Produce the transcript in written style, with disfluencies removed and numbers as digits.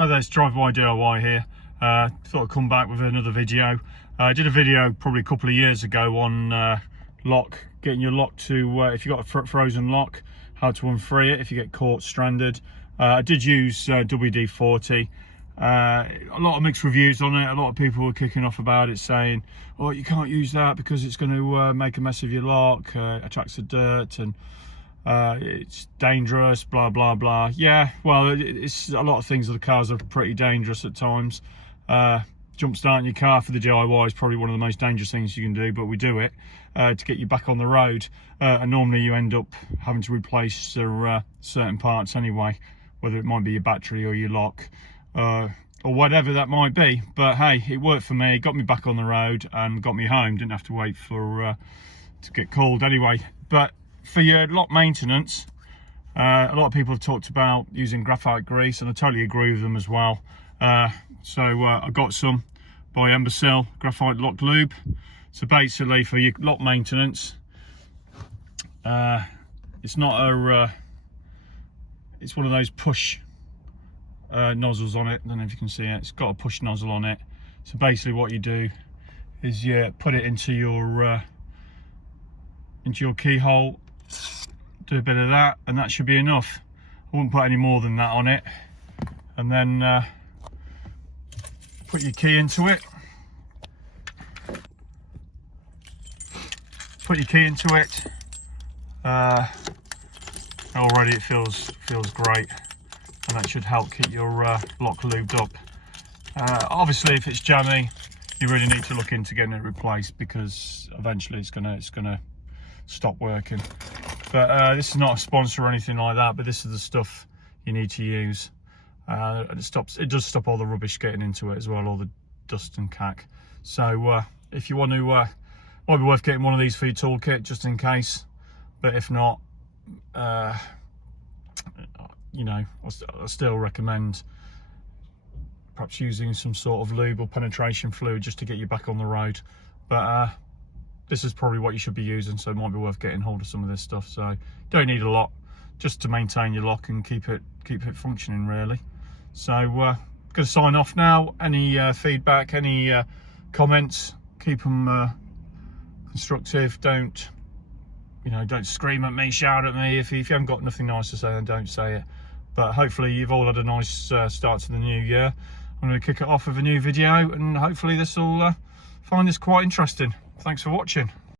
Hi there, it's Drive-by DIY here. Thought I'd come back with another video. I did a video probably a couple of years ago on getting your lock to, if you've got a frozen lock, how to unfree it if you get caught stranded. I did use WD-40. A lot of mixed reviews on it. A lot of people were kicking off about it, saying, oh, you can't use that because it's going to make a mess of your lock, attracts the dirt, and it's dangerous, blah blah blah. Yeah, well, it's a lot of things with the cars are pretty dangerous at times. Jump starting your car for the DIY is probably one of the most dangerous things you can do, but we do it to get you back on the road, and normally you end up having to replace certain parts anyway, whether it might be your battery or your lock, or whatever that might be. But hey, it worked for me, got me back on the road and got me home. Didn't have to wait for to get called anyway. But for your lock maintenance, a lot of people have talked about using graphite grease, and I totally agree with them as well. So I got some by Imbecile graphite lock lube. So basically, for your lock maintenance, it's not a it's one of those push nozzles on it. I don't know if you can see it. It's got a push nozzle on it. So basically what you do is you put it into your keyhole, do a bit of that, and that should be enough. I wouldn't put any more than that on it. And then put your key into it. Put your key into it. Already it feels great, and that should help keep your lock lubed up. Obviously, if it's jammy, you really need to look into getting it replaced, because eventually it's gonna stop working. But this is not a sponsor or anything like that, but this is the stuff you need to use. It does stop all the rubbish getting into it as well, all the dust and cack. So if you want to, might be worth getting one of these for your toolkit just in case. But if not, you know, I still recommend perhaps using some sort of lube or penetration fluid just to get you back on the road. But this is probably what you should be using, so it might be worth getting hold of some of this stuff. So don't need a lot, just to maintain your lock and keep it functioning really. So going to sign off now. Any feedback, any comments, keep them constructive. Don't scream at me, shout at me. If you haven't got nothing nice to say, then don't say it. But hopefully you've all had a nice start to the new year. I'm going to kick it off with a new video, and hopefully this will find this quite interesting. Thanks for watching.